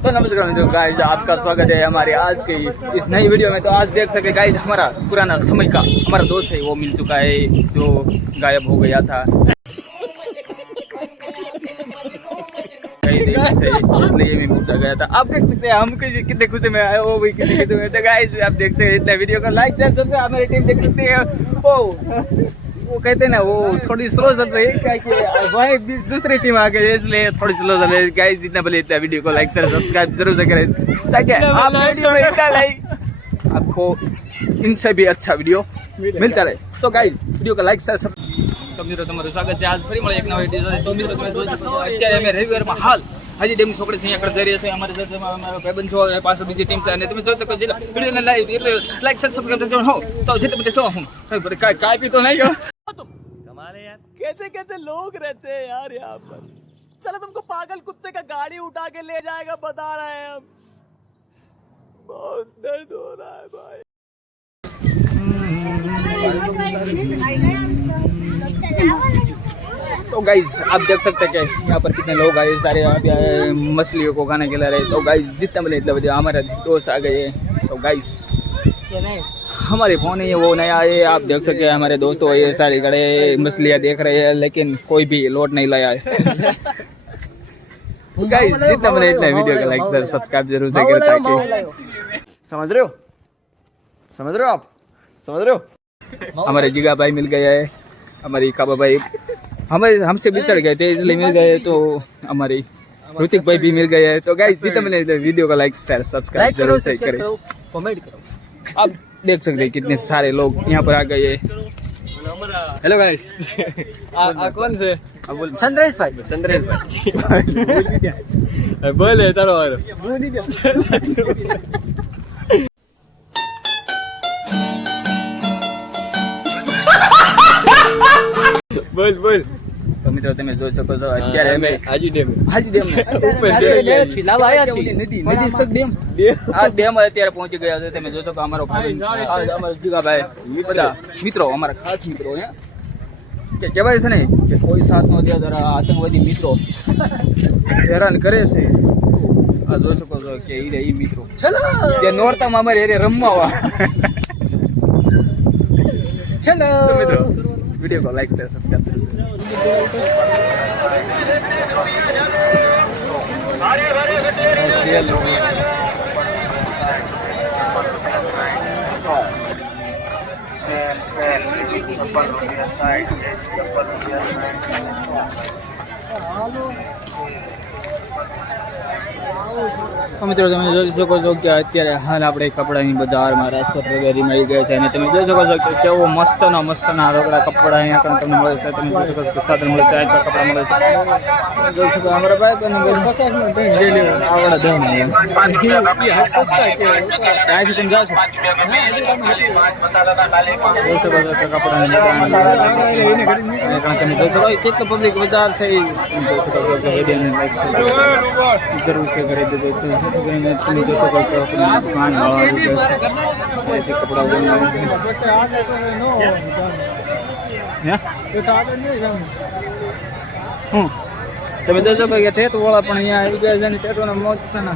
तो नमस्कार जो गाइस, आपका स्वागत है हमारे आज की इस नई वीडियो में। तो आज देख सके गाइस, हमारा पुराना समय का हमारा दोस्त है वो मिल चुका है जो गायब हो गया था, इसलिए मैं मुद्दा गया था। आप देख सकते हैं हम कितने खुशी में आए, वो भी कितने खुशी में। तो गाइस आप देखते हैं इतना वीडियो को लाइक कर सकते हैं, हमारी टीम देख सकती है। वो कहते हैं ना, वो थोड़ी स्लो चल रही है क्या वही दूसरी टीम आ गई, इसलिए थोड़ी स्लो चल रही है। गाइस जितना बोले इतना वीडियो को लाइक शेयर सब्सक्राइब जरूर से करें, ताकि आप वीडियो में इतना लाइक आपको इनसे भी अच्छा वीडियो मिलता रहे। तो गाइस वीडियो को लाइक शेयर तो મિત્રો તમારું સ્વાગત છે આજ ફરી મળે એક નવા વિડીયો સાથે। તો મિત્રો તમે જોઈ શકો અત્યારે અમે રવિવારમાં હાલ હાજી ડેમની છોકરી અહીંયા આગળ જઈ રહ્યા છે। અમારી સાથે અમારો ભાઈબંધ છો, પાછળ બીજી ટીમ છે, અને તમે જોઈ શકો જેટલા વિડીયોને લાઈક સબસ્ક્રાઇબ કરો હો તો જેટલે બધે છો હું કાઈ પી તો નહીં हो कमाल है यार, कैसे कैसे लोग रहते हैं यार यहाँ पर। चलो तुमको पागल कुत्ते का गाड़ी उठा के ले जाएगा, बता रहे हैं हम। बहुत दर्द हो रहा है भाई। तो गाइज आप देख सकते हैं कि यहाँ पर कितने लोग आए, सारे यहाँ मछलियों को खाने के लिए रहे। तो गाइज जितना बने इतना बजे हमारे दोस्त आ गए हैं। तो गाइज हमारे फोन है वो नया है, आप देख सकते हैं हमारे दोस्तों ये सारे खड़े मछलियाँ देख रहे हैं, लेकिन कोई भी लोड नहीं लाया है। गाइज जितना बने इतना वीडियो का लाइक सब्सक्राइब जरूर से करें, ताकि समझ रहे हो, समझ रहे हो, आप समझ रहे हो। हमारे जिगा भाई मिल गया है, हमारी काबा भाई हमें हमसे बिछड़ गए थे इसलिए मिल गए। तो हमारी ऋतिक भाई भी मिल गए हैं। तो गाइस जितना मैंने वीडियो को लाइक शेयर सब्सक्राइब जरूर से करें, कमेंट करो। आप देख सकते हैं कितने सारे लोग यहाँ पर आ गए। हेलो गाइस, कौन से सनराइज भाई, संदेश भाई बोले तारो बोल बोल। तो મિત્રો તમે જોઈ શકો છો અત્યારે અમે હાજી ડેમ ઉપર છીલા ભાઈ નદી સક ડેમ આ ડેમ અત્યારે પહોંચી ગયા છે। તમે જોશો કે અમારો અમારો જીગા ભાઈ બધા મિત્રો અમારા ખાસ મિત્રો કે કહેવાય છે ને કે કોઈ સાથનો જરા આતંકવાદી મિત્રો હેરાન કરે છે। આ જોઈ શકો છો કે એ મિત્રો જે નોરતામાં અમારે એરે રમવા चलो મિત્રો वीडियो को लाइक शेयर सब्सक्राइब મિત્રો તમે જોઈ શકો છો કે અત્યારે હાલ આપણે કપડાની બજારમાં રાજકોટ વગેરે મળી ગયા છે, અને તમે જોઈ શકો છો કે કેવો મસ્તના રોકડા કપડા અહીંયા પણ તમને મળે છે। તમે જોઈ શકો છો સાધન મળે છે, આ કપડા મળે છે। તમે જોઈ શકો અમારા ભાઈ પણ આગળ દઉં ત્યાંથી તમે જાઓ છો જોઈ શકો છો કે કપડાની તમે જોઈ શકો કેટલું પબ્લિક બજાર છે જરૂર છે કરી દેજો। તમે જોઈ શકો છો દુકાન કપડા તમે જોઈ શકો કે ટેટ વાળા પણ અહીંયા આવી ગયા છે, ટેટોના મોજ છે ને